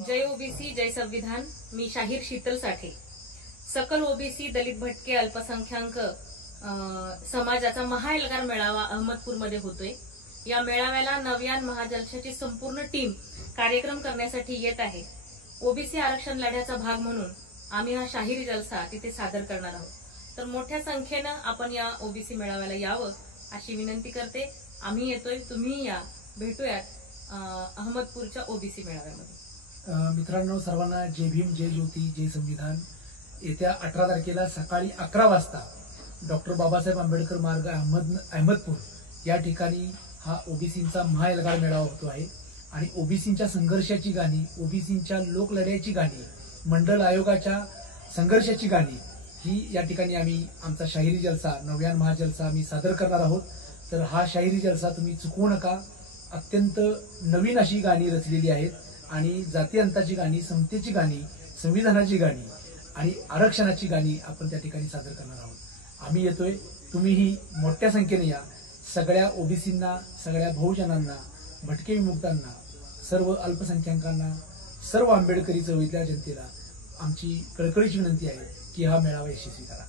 जय OBC जय संविधान। मी शाहीर शीतल साठे। सकल ओबीसी दलित भटके अल्पसंख्याक समाजाचा महाएल्गार मेळावा अहमदपूरमध्ये होतोय। या मेळाव्याला नव्यान महाजलशाची संपूर्ण टीम कार्यक्रम करण्यासाठी येत आहे। ओबीसी आरक्षण लढ्याचा भाग म्हणून आम्ही हा शाहीर जलसा तिथे सादर करणार आहोत। तर मोठ्या संख्येनं आपण या ओबीसी मेळाव्याला यावं अशी विनंती करते। आम्ही येतोय, तुम्ही या, भेटूयात अहमदपूरच्या ओबीसी मेळाव्यामध्ये। मित्रांनो, सर्वांना जय भीम, जय ज्योती, जय संविधान। येत्या 18 तारखेला सकाळी 11 वाजता डॉक्टर बाबासाहेब आंबेडकर मार्ग अहमदपूर या ठिकाणी हा ओबीसींचा महाएल्गार मेळावा होतो आहे। आणि ओबीसींच्या संघर्षाची गाणी, ओबीसींच्या लोकलढ्याची गाणी, मंडल आयोगाच्या संघर्षाची गाणी ही या ठिकाणी आम्ही आमचा शाहिरी जलसा, नव्यान महाजलसा आम्ही सादर करणार आहोत। तर हा शाहिरी जलसा तुम्ही चुकवू नका। अत्यंत नवीन अशी गाणी रचलेली आहेत आणि जाती अंताची गाणी, समतेची गाणी, संविधानाची गाणी आणि आरक्षणाची गाणी आपण त्या ठिकाणी सादर करणार आहोत। आम्ही येतोय, तुम्हीही मोठ्या संख्येने या। सगळ्या ओबीसींना, सगळ्या बहुजनांना, भटके विमुक्तांना, सर्व अल्पसंख्याकांना, सर्व आंबेडकरी चळवळीतल्या जनतेला आमची कळकळीची विनंती आहे की हा मेळावा यशस्वी करा।